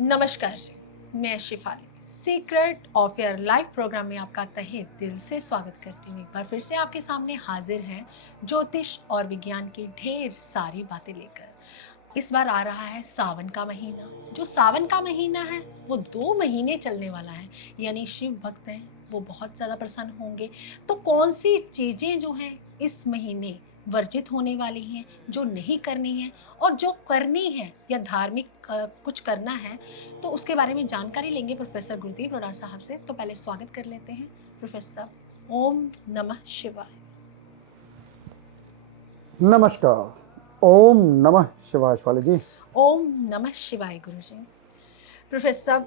नमस्कार जी, मैं Shifali secret of your life programme में आपका तहे दिल से स्वागत करती हूँ। एक बार फिर से आपके सामने हाजिर हैं ज्योतिष और विज्ञान की ढेर सारी बातें लेकर। इस बार आ रहा है सावन का महीना। जो सावन का महीना है वो 2 महीने चलने वाला है, यानी शिव भक्त हैं वो बहुत ज़्यादा प्रसन्न होंगे। तो कौन सी चीज़ें जो हैं इस महीने वर्जित होने वाली हैं, जो नहीं करनी है, और जो करनी है या धार्मिक कुछ करना है, तो उसके बारे में जानकारी लेंगे प्रोफेसर गुरदीप रोड़ा साहब से। तो पहले स्वागत कर लेते हैं प्रोफेसर। ओम नमः शिवाय। नमस्कार। ओम नमः शिवाय शिवाली जी। ओम नमः शिवाय गुरुजी। प्रोफेसर,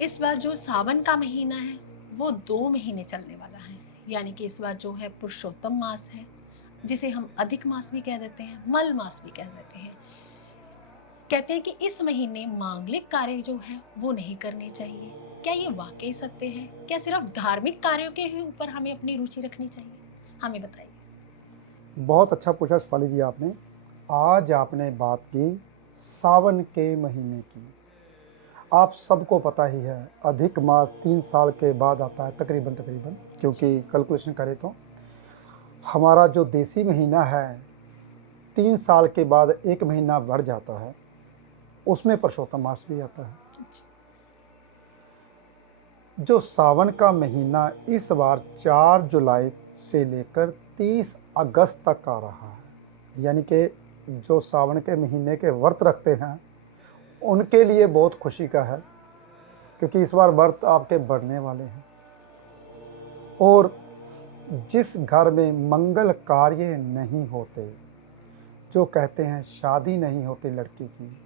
इस बार जो सावन का महीना है वो 2 महीने चलने वाला है, यानी कि इस बार जो है पुरुषोत्तम मास है, जिसे हम अधिक मास भी कह देते हैं, मल मास भी कह देते हैं। कहते हैं कि इस महीने मांगलिक कार्य जो है वो नहीं करने चाहिए। क्या ये वाकई सत्य है? क्या सिर्फ धार्मिक कार्यों के ही ऊपर हमें अपनी रुचि रखनी चाहिए? हमें बताइए। बहुत अच्छा पूछा शिवाली जी आपने। आज आपने बात की सावन के महीने की। आप सबको पता ही है अधिक मास 3 साल के बाद आता है तकरीबन तकरीबन, क्योंकि कैलकुलेशन करें तो हमारा जो देसी महीना है 3 साल के बाद एक महीना बढ़ जाता है, उसमें पुरुषोत्तम मास भी आता है। जो सावन का महीना इस बार 4 जुलाई से लेकर 30 अगस्त तक आ रहा है, यानी कि जो सावन के महीने के व्रत रखते हैं उनके लिए बहुत खुशी का है, क्योंकि इस बार व्रत आपके बढ़ने वाले हैं। और जिस घर में मंगल कार्य नहीं होते, जो कहते हैं शादी नहीं होती लड़की की,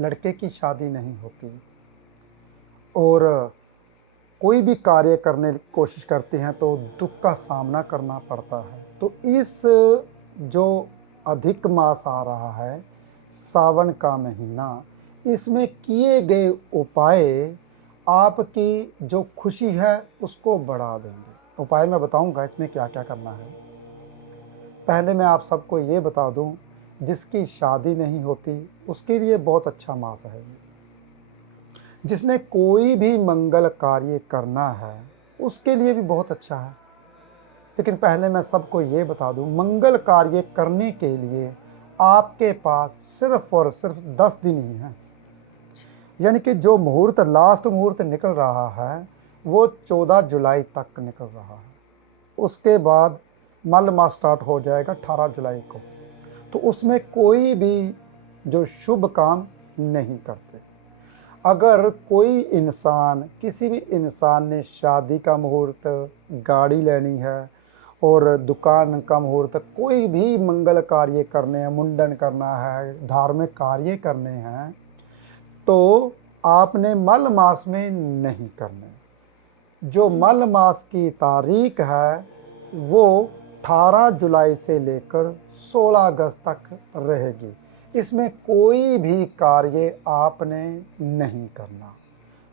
लड़के की शादी नहीं होती, और कोई भी कार्य करने की कोशिश करते हैं तो दुख का सामना करना पड़ता है। तो इस जो अधिक मास आ रहा है, सावन का महीना, इसमें किए गए उपाय आपकी जो खुशी है उसको बढ़ा देंगे। उपाय मैं बताऊंगा इसमें क्या क्या करना है। पहले मैं आप सबको ये बता दूं, जिसकी शादी नहीं होती उसके लिए बहुत अच्छा मास है ये। जिसने कोई भी मंगल कार्य करना है उसके लिए भी बहुत अच्छा है। लेकिन पहले मैं सबको ये बता दूं, मंगल कार्य करने के लिए आपके पास सिर्फ और सिर्फ 10 दिन ही हैं। यानी कि जो मुहूर्त लास्ट मुहूर्त निकल रहा है वो 14 जुलाई तक निकल रहा है। उसके बाद मल मास स्टार्ट हो जाएगा 18 जुलाई को। तो उसमें कोई भी जो शुभ काम नहीं करते। अगर कोई इंसान, किसी भी इंसान ने शादी का मुहूर्त, गाड़ी लेनी है और दुकान का मुहूर्त, कोई भी मंगल कार्य करने हैं, मुंडन करना है, धार्मिक कार्य करने हैं, तो आपने मल मास में नहीं करने। जो मल मास की तारीख है वो 18 जुलाई से लेकर 16 अगस्त तक रहेगी। इसमें कोई भी कार्य आपने नहीं करना।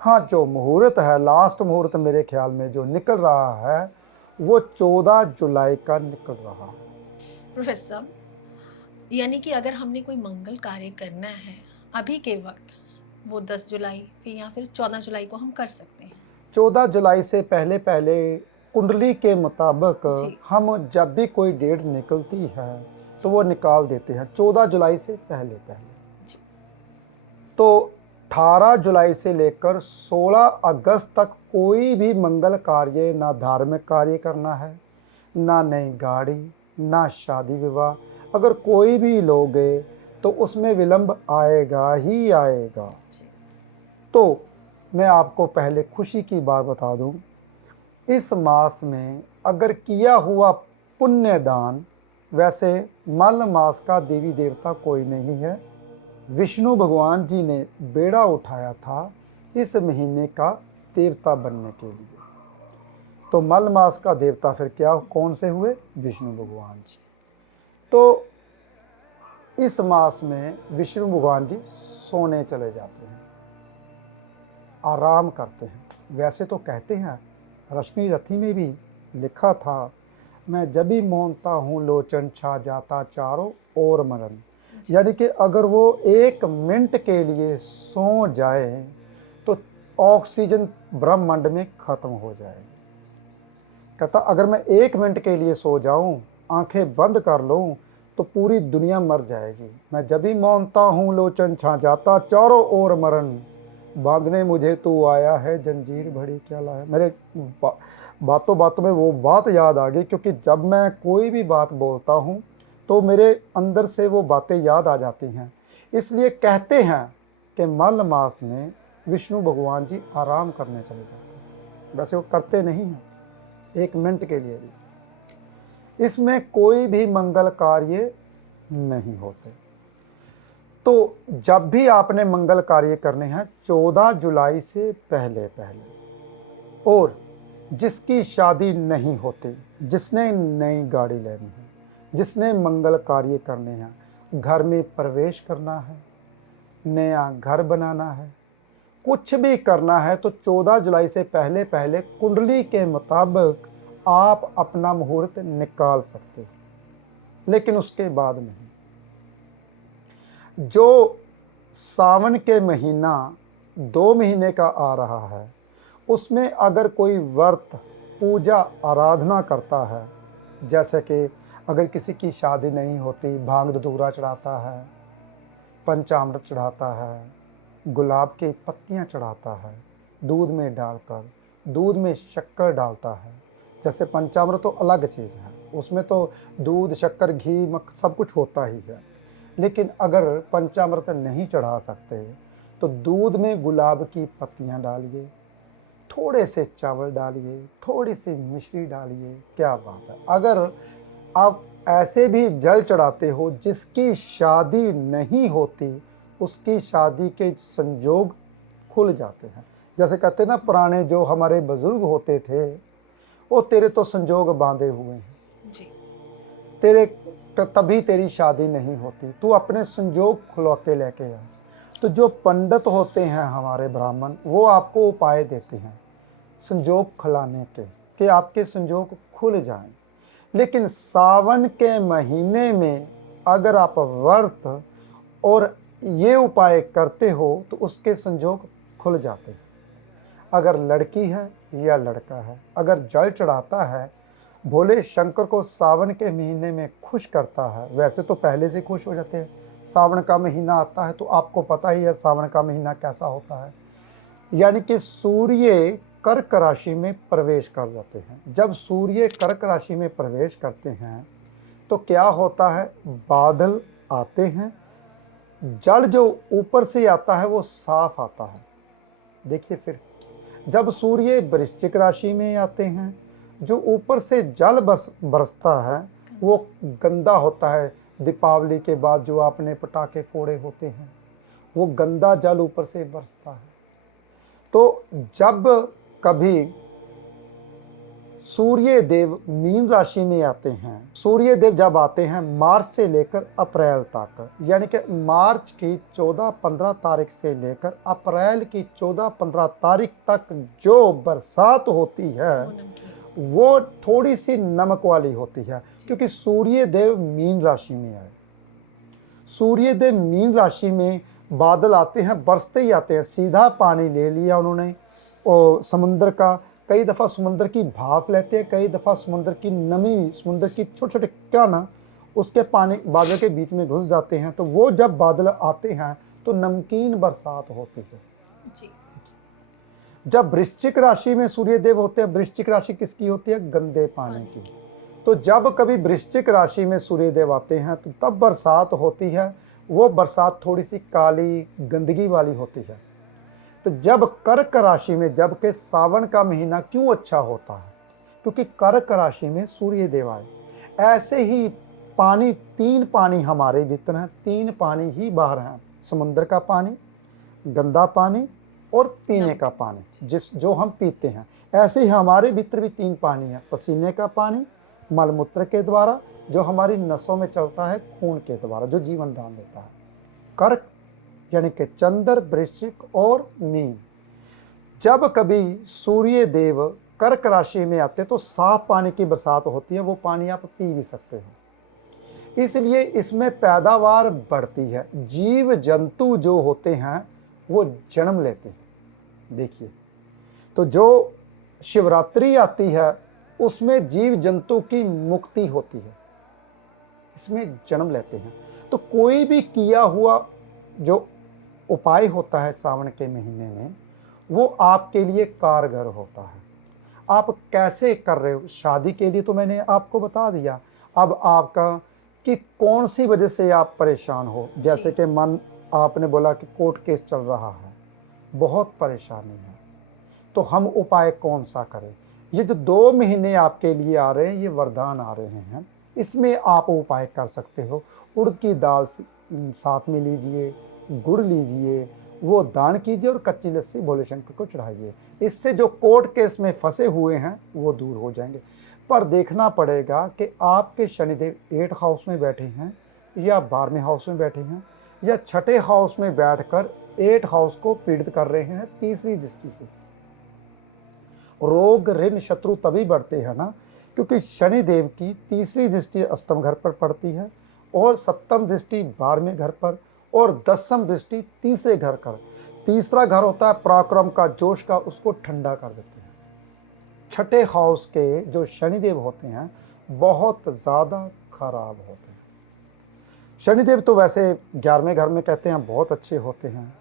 हाँ, जो मुहूर्त है, लास्ट मुहूर्त मेरे ख्याल में जो निकल रहा है वो 14 जुलाई का निकल रहा है। प्रोफेसर, यानी कि अगर हमने कोई मंगल कार्य करना है अभी के वक्त, वो 10 जुलाई फिर या फिर 14 जुलाई को हम कर सकते हैं। 14 जुलाई से पहले पहले कुंडली के मुताबिक जी। हम जब भी कोई डेट निकलती है तो वो निकाल देते हैं 14 जुलाई से पहले पहले। जी। तो 18 जुलाई से लेकर 16 अगस्त तक कोई भी मंगल कार्य, ना धार्मिक कार्य करना है, ना नई गाड़ी, ना शादी विवाह। अगर कोई भी लोगे तो उसमें विलंब आएगा ही आएगा। जी। तो मैं आपको पहले खुशी की बात बता दूं, इस मास में अगर किया हुआ पुण्य दान, वैसे मल मास का देवी देवता कोई नहीं है, विष्णु भगवान जी ने बेड़ा उठाया था इस महीने का देवता बनने के लिए। तो मल मास का देवता फिर क्या, कौन से हुए? विष्णु भगवान जी। तो इस मास में विष्णु भगवान जी सोने चले जाते हैं, आराम करते हैं। वैसे तो कहते हैं, रश्मि रथी में भी लिखा था, मैं जब भी मोहनता हूँ लोचन छा जाता चारों ओर मरन। यानी कि अगर वो 1 मिनट के लिए सो जाए तो ऑक्सीजन ब्रह्मांड में खत्म हो जाएगी। कहता अगर मैं 1 मिनट के लिए सो जाऊं, आंखें बंद कर लूं, तो पूरी दुनिया मर जाएगी। मैं जब भी मौनता हूं लोचन छा जाता, चारों ओर मरण बांधने मुझे तू आया है, जंजीर भरी क्या लाया। मेरे बातों बातों में वो बात याद आ गई, क्योंकि जब मैं कोई भी बात बोलता हूँ तो मेरे अंदर से वो बातें याद आ जाती हैं। इसलिए कहते हैं कि मल मास में विष्णु भगवान जी आराम करने चले जाते हैं। वैसे वो करते नहीं हैं 1 मिनट के लिए भी। इसमें कोई भी मंगल कार्य नहीं होते। तो जब भी आपने मंगल कार्य करने हैं 14 जुलाई से पहले पहले, और जिसकी शादी नहीं होती, जिसने नई गाड़ी लेनी है, जिसने मंगल कार्य करने हैं, घर में प्रवेश करना है, नया घर बनाना है, कुछ भी करना है, तो 14 जुलाई से पहले पहले कुंडली के मुताबिक आप अपना मुहूर्त निकाल सकते हो, लेकिन उसके बाद नहीं। जो सावन के महीना 2 महीने का आ रहा है, उसमें अगर कोई व्रत पूजा आराधना करता है, जैसे कि अगर किसी की शादी नहीं होती, भांग धतूरा चढ़ाता है, पंचामृत चढ़ाता है, गुलाब की पत्तियां चढ़ाता है, दूध में डालकर, दूध में शक्कर डालता है। जैसे पंचामृत तो अलग चीज़ है, उसमें तो दूध शक्कर घी सब कुछ होता ही है। लेकिन अगर पंचामृत नहीं चढ़ा सकते तो दूध में गुलाब की पत्तियां डालिए, थोड़े से चावल डालिए, थोड़ी सी मिश्री डालिए, क्या बात है। अगर आप ऐसे भी जल चढ़ाते हो जिसकी शादी नहीं होती, उसकी शादी के संजोग खुल जाते हैं। जैसे कहते हैं ना, पुराने जो हमारे बुजुर्ग होते थे, वो तेरे तो संजोग बांधे हुए हैं जी। तेरे, तभी तेरी शादी नहीं होती, तू अपने संजोग खुलवा के लेके आ। तो जो पंडित होते हैं हमारे ब्राह्मण, वो आपको उपाय देते हैं संजोग खुलाने के, कि आपके संजोग खुल जाएं। लेकिन सावन के महीने में अगर आप व्रत और ये उपाय करते हो तो उसके संजोग खुल जाते हैं। अगर लड़की है या लड़का है, अगर जल चढ़ाता है, भोले शंकर को सावन के महीने में खुश करता है। वैसे तो पहले से खुश हो जाते हैं, सावन का महीना आता है तो आपको पता ही है सावन का महीना कैसा होता है। यानी कि सूर्य कर्क राशि में प्रवेश कर जाते हैं। जब सूर्य कर्क राशि में प्रवेश करते हैं तो क्या होता है, बादल आते हैं, जल जो ऊपर से आता है वो साफ आता है। देखिए फिर जब सूर्य वृश्चिक राशि में आते हैं, जो ऊपर से जल बरसता है वो गंदा होता है। दीपावली के बाद जो आपने पटाखे फोड़े होते हैं, वो गंदा जल ऊपर से बरसता है। तो जब कभी सूर्य देव मीन राशि में आते हैं, सूर्य देव जब आते हैं मार्च से लेकर अप्रैल तक, यानी कि मार्च की 14-15 तारीख से लेकर अप्रैल की 14-15 तारीख तक जो बरसात होती है वो थोड़ी सी नमक वाली होती है, क्योंकि सूर्य देव मीन राशि में आए। सूर्य देव मीन राशि में बादल आते हैं, बरसते ही आते हैं, सीधा पानी ले लिया उन्होंने और समुद्र का, कई दफ़ा समुद्र की भाप लेते हैं, कई दफ़ा समुद्र की नमी, समुद्र की छोटे छोटे क्या ना, उसके पानी बादल के बीच में घुस जाते हैं। तो वो जब बादल आते हैं तो नमकीन बरसात होती है जी। जब वृश्चिक राशि में सूर्य देव होते हैं, वृश्चिक राशि किसकी होती है, गंदे पानी की। तो जब कभी वृश्चिक राशि में सूर्य देव आते हैं तो तब बरसात होती है, वो बरसात थोड़ी सी काली गंदगी वाली होती है। तो जब कर्क राशि में, जबकि सावन का महीना क्यों अच्छा होता है, क्योंकि कर्क राशि में सूर्य देव आए। ऐसे ही पानी, 3 पानी हमारे भीतर हैं, 3 पानी ही बाहर हैं, समुद्र का पानी, गंदा पानी और पीने का पानी, जो हम पीते हैं। ऐसे ही हमारे भीतर भी 3 पानी है, पसीने का पानी, मलमूत्र के द्वारा, जो हमारी नसों में चलता है, खून के द्वारा, जो जीवन दान देता है। कर्क यानी कि चंद्र, वृश्चिक और मीन। जब कभी सूर्य देव कर्क राशि में आते तो साफ पानी की बरसात होती है, वो पानी आप पी भी सकते हो। इसलिए इसमें पैदावार बढ़ती है। जीव जंतु जो होते हैं वो जन्म लेते हैं। देखिए, तो जो शिवरात्रि आती है उसमें जीव जंतु की मुक्ति होती है, इसमें जन्म लेते हैं। तो कोई भी किया हुआ जो उपाय होता है सावन के महीने में, वो आपके लिए कारगर होता है। आप कैसे कर रहे हो? शादी के लिए तो मैंने आपको बता दिया। अब आपका कि कौन सी वजह से आप परेशान हो, जैसे जी। कि मन, आपने बोला कि कोर्ट केस चल रहा है, बहुत परेशानी है, तो हम उपाय कौन सा करें? ये जो 2 महीने आपके लिए आ रहे हैं, ये वरदान आ रहे हैं, इसमें आप उपाय कर सकते हो। उड़द की दाल साथ में लीजिए, गुड़ लीजिए, वो दान कीजिए और कच्ची लस्सी भोले शंकर को चढ़ाइए। इससे जो कोर्ट केस में फंसे हुए हैं वो दूर हो जाएंगे। पर देखना पड़ेगा कि आपके शनिदेव 8 हाउस में बैठे हैं या 12वें हाउस में बैठे हैं या 6ठे हाउस में बैठकर 8 हाउस को पीड़ित कर रहे हैं तीसरी दृष्टि से। रोग ऋण शत्रु तभी बढ़ते हैं ना, क्योंकि शनि देव की तीसरी दृष्टि अष्टम घर पर पड़ती है और सप्तम दृष्टि 12वें घर पर और 10वीं दृष्टि तीसरे घर पर। तीसरा घर होता है पराक्रम का, जोश का, उसको ठंडा कर देते हैं। 6ठे हाउस के जो शनिदेव होते हैं बहुत ज़्यादा खराब होते हैं। शनिदेव तो वैसे 11वें घर में कहते हैं बहुत अच्छे होते हैं,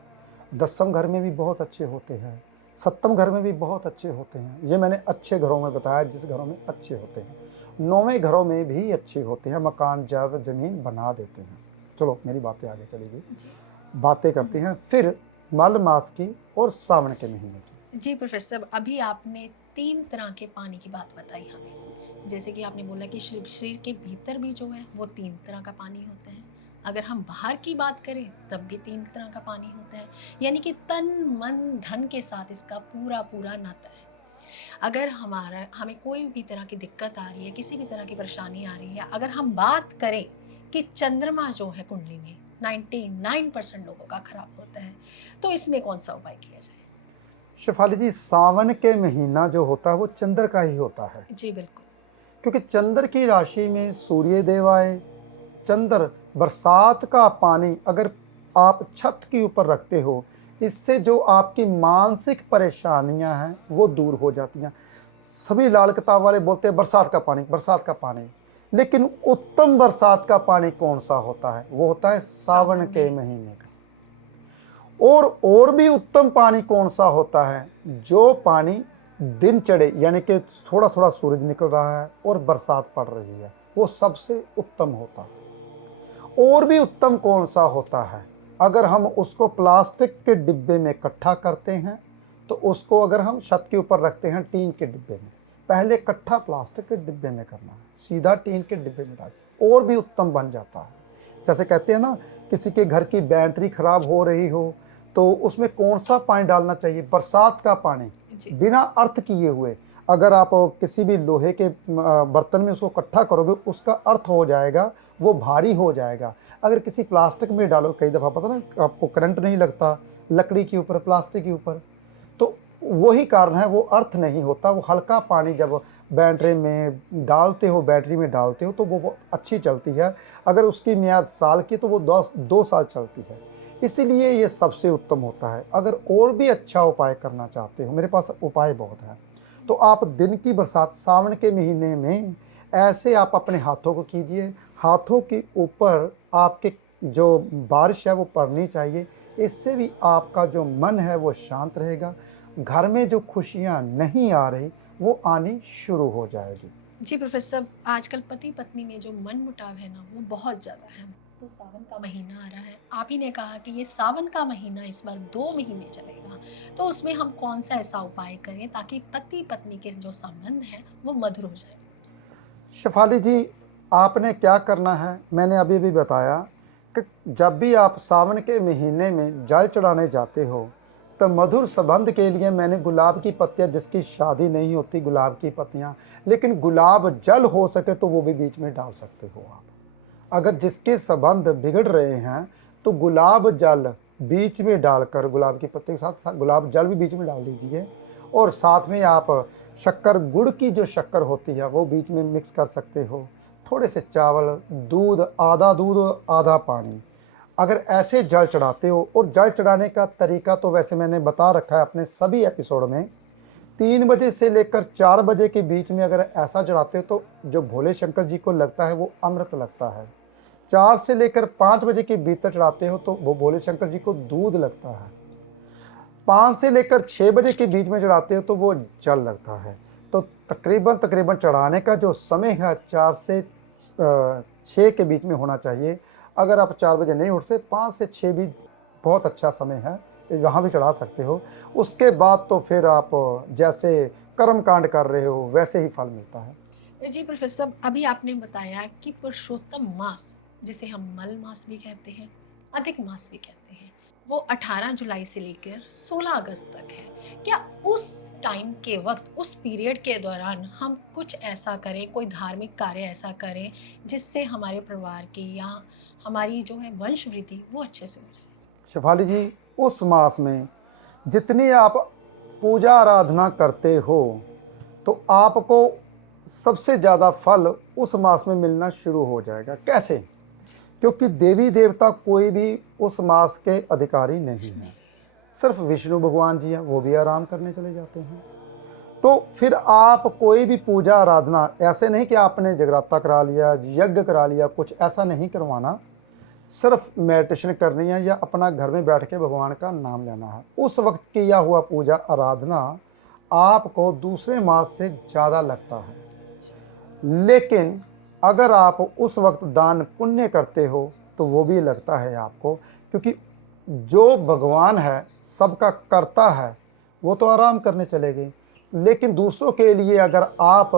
10वीं घर में भी बहुत अच्छे होते हैं, 7वीं घर में भी बहुत अच्छे होते हैं। ये मैंने अच्छे घरों में बताया, जिस घरों में अच्छे होते हैं। 9वें घरों में भी अच्छे होते हैं, मकान जब जमीन बना देते हैं। चलो मेरी बातें आगे चली गई, जी। बातें करते हैं फिर मल मास की और सावन के महीने की। जी प्रोफेसर, अभी आपने 3 तरह के पानी की बात बताई हमें। जैसे कि आपने बोला कि शरीर के भीतर भी जो है वो 3 तरह का पानी होता है। अगर हम बाहर की बात करें तब भी 3 तरह का पानी होता है। यानी कि तन, मन, धन के साथ इसका पूरा नाता है। अगर हमें कोई भी तरह की दिक्कत आ रही है, किसी भी तरह की परेशानी आ रही है, अगर हम बात करें कि चंद्रमा जो है कुंडली में 99% लोगों का खराब होता है, तो इसमें कौन-सा उपाय किया जाए? शेफाली जी, सावन के महीना जो होता है वो चंद्र का ही होता है, जी, बिल्कुल। क्योंकि चंद्र की राशि में सूर्य देव आए। चंद्र, बरसात का पानी अगर आप छत के ऊपर रखते हो, इससे जो आपकी मानसिक परेशानियां हैं वो दूर हो जाती हैं। सभी लाल किताब वाले बोलते हैं बरसात का पानी, बरसात का पानी, लेकिन उत्तम बरसात का पानी कौन सा होता है? वो होता है सावन सावन के में। महीने का। और भी उत्तम पानी कौन सा होता है? जो पानी दिन चढ़े, यानी कि थोड़ा थोड़ा सूरज निकल रहा है और बरसात पड़ रही है, वो सबसे उत्तम होता है। और भी उत्तम कौन सा होता है? अगर हम उसको प्लास्टिक के डिब्बे में इकट्ठा करते हैं, तो उसको अगर हम छत के ऊपर रखते हैं टीन के डिब्बे में, पहले इकट्ठा प्लास्टिक के डिब्बे में करना है, सीधा टीन के डिब्बे में डाल, और भी उत्तम बन जाता है। जैसे कहते हैं ना, किसी के घर की बैटरी खराब हो रही हो तो उसमें कौन सा पानी डालना चाहिए? बरसात का पानी, जी। बिना अर्थ किए हुए। अगर आप किसी भी लोहे के बर्तन में उसको इकट्ठा करोगे, उसका अर्थ हो जाएगा, वो भारी हो जाएगा। अगर किसी प्लास्टिक में डालो, कई दफ़ा पता ना आपको करंट नहीं लगता लकड़ी के ऊपर, प्लास्टिक के ऊपर, तो वही कारण है, वो अर्थ नहीं होता। वो हल्का पानी जब बैटरी में डालते हो, बैटरी में डालते हो, तो वो अच्छी चलती है। अगर उसकी मियाद साल की तो वो 2 साल चलती है। इसीलिए ये सबसे उत्तम होता है। अगर और भी अच्छा उपाय करना चाहते हो, मेरे पास उपाय बहुत हैं। तो आप दिन की बरसात सावन के महीने में ऐसे आप अपने हाथों को कीजिए, हाथों के ऊपर आपके जो बारिश है वो पड़नी चाहिए। इससे भी आपका जो मन है वो शांत रहेगा। घर में जो खुशियाँ नहीं आ रही वो आनी शुरू हो जाएगी। जी प्रोफेसर, आजकल पति-पत्नी में जो मनमुटाव है ना, वो बहुत ज़्यादा है। तो सावन का महीना आ रहा है। आप ही ने कहा कि ये सावन का महीना इस बार 2 महीने चलेगा। तो उसमें हम कौन-सा ऐसा उपाय करें ताकि पति-पत्नी के जो संबंध हैं, वो मधुर हो जाएँ? शेफाली जी, आपने क्या करना है, मैंने अभी भी बताया कि जब भी आप सावन के महीने में जल चढ़ाने जाते हो, तो मधुर संबंध के लिए मैंने गुलाब की पत्तियाँ, जिसकी शादी नहीं होती, गुलाब की पत्तियाँ, लेकिन गुलाब जल हो सके तो वो भी बीच में डाल सकते हो आप। अगर जिसके संबंध बिगड़ रहे हैं, तो गुलाब जल बीच में डालकर, गुलाब की पत्ती के साथ साथ गुलाब जल भी बीच में डाल दीजिए, और साथ में आप शक्कर, गुड़ की जो शक्कर होती है वो बीच में मिक्स कर सकते हो। थोड़े से चावल, दूध, आधा पानी, अगर ऐसे जल चढ़ाते हो, और जल चढ़ाने का तरीका तो वैसे मैंने बता रखा है अपने सभी एपिसोड में, 3 बजे से लेकर 4 बजे के बीच में अगर ऐसा चढ़ाते हो तो जो भोले शंकर जी को लगता है वो अमृत लगता है। 4 से लेकर 5 बजे के भीतर चढ़ाते हो तो वो भोले शंकर जी को दूध लगता है। 5 से लेकर 6 बजे के बीच में चढ़ाते हो तो वो जल लगता है। तो तकरीबन तकरीबन चढ़ाने का जो समय है 4 से 6 के बीच में होना चाहिए। अगर आप 4 बजे नहीं उठते, 5 से 6 भी बहुत अच्छा समय है, वहाँ भी चढ़ा सकते हो। उसके बाद तो फिर आप जैसे कर्म कांड कर रहे हो वैसे ही फल मिलता है। जी प्रोफेसर साहब, अभी आपने बताया कि पुरुषोत्तम मास, जिसे हम मल मास भी कहते हैं, अधिक मास भी कहते हैं, वो 18 जुलाई से लेकर 16 अगस्त तक है। क्या उस टाइम के वक्त, उस पीरियड के दौरान हम कुछ ऐसा करें, कोई धार्मिक कार्य ऐसा करें जिससे हमारे परिवार की या हमारी जो है वंश वृद्धि वो अच्छे से हो जाए? शेफाली जी, उस मास में जितनी आप पूजा आराधना करते हो तो आपको सबसे ज़्यादा फल उस मास में मिलना शुरू हो जाएगा। कैसे? क्योंकि देवी देवता कोई भी उस मास के अधिकारी नहीं हैं, सिर्फ विष्णु भगवान जी हैं, वो भी आराम करने चले जाते हैं। तो फिर आप कोई भी पूजा आराधना, ऐसे नहीं कि आपने जगराता करा लिया, यज्ञ करा लिया, कुछ ऐसा नहीं करवाना। सिर्फ मेडिटेशन करनी है या अपना घर में बैठ के भगवान का नाम लेना है। उस वक्त किया हुआ पूजा आराधना आपको दूसरे मास से ज़्यादा लगता है। लेकिन अगर आप उस वक्त दान पुण्य करते हो तो वो भी लगता है आपको, क्योंकि जो भगवान है, सबका करता है, वो तो आराम करने चले गए। लेकिन दूसरों के लिए अगर आप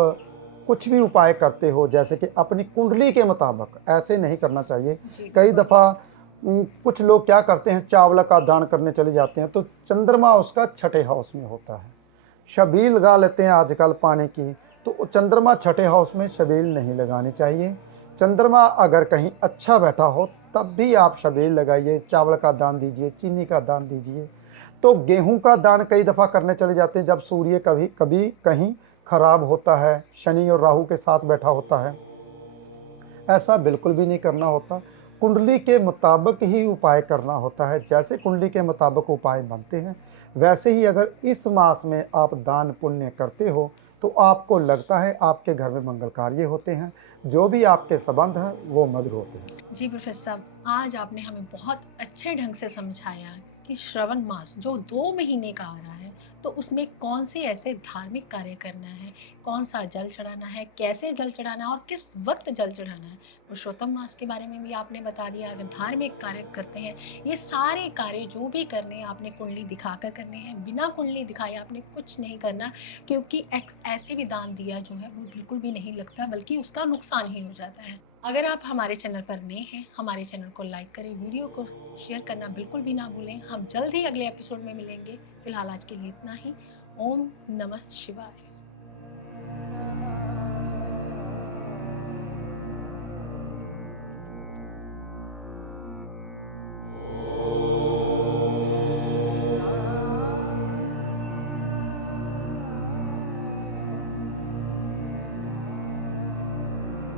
कुछ भी उपाय करते हो, जैसे कि अपनी कुंडली के मुताबिक, ऐसे नहीं करना चाहिए। जी कई बिल्कुल। दफ़ा कुछ लोग क्या करते हैं, चावल का दान करने चले जाते हैं तो चंद्रमा उसका छठे हाउस में होता है। छबील लगा लेते हैं आजकल पानी की, तो चंद्रमा छठे हाउस में छबील नहीं लगानी चाहिए। चंद्रमा अगर कहीं अच्छा बैठा हो तब भी आप छबील लगाइए, चावल का दान दीजिए, चीनी का दान दीजिए। तो गेहूं का दान कई दफ़ा करने चले जाते हैं जब सूर्य कभी कभी कहीं खराब होता है, शनि और राहु के साथ बैठा होता है। ऐसा बिल्कुल भी नहीं करना होता। कुंडली के मुताबिक ही उपाय करना होता है। जैसे कुंडली के मुताबिक उपाय बनते हैं, वैसे ही अगर इस मास में आप दान पुण्य करते हो तो आपको लगता है आपके घर में मंगल कार्य होते हैं, जो भी आपके संबंध हैं वो मधुर होते हैं। जी प्रोफेसर साहब, आज आपने हमें बहुत अच्छे ढंग से समझाया कि श्रवण मास जो 2 महीने का आ रहा है, तो उसमें कौन से ऐसे धार्मिक कार्य करना है, कौन सा जल चढ़ाना है, कैसे जल चढ़ाना है और किस वक्त जल चढ़ाना है। पुरुषोत्तम मास के बारे में भी आपने बता दिया। अगर धार्मिक कार्य करते हैं, ये सारे कार्य जो भी करने हैं आपने कुंडली दिखाकर करने हैं, बिना कुंडली दिखाए आपने कुछ नहीं करना, क्योंकि ऐसे भी दान दिया जो है वो बिल्कुल भी नहीं लगता, बल्कि उसका नुकसान ही हो जाता है। अगर आप हमारे चैनल पर नए हैं, हमारे चैनल को लाइक करें, वीडियो को शेयर करना बिल्कुल भी ना भूलें। हम जल्द ही अगले एपिसोड में मिलेंगे। फिलहाल आज के लिए इतना ही। ओम नमः शिवाय।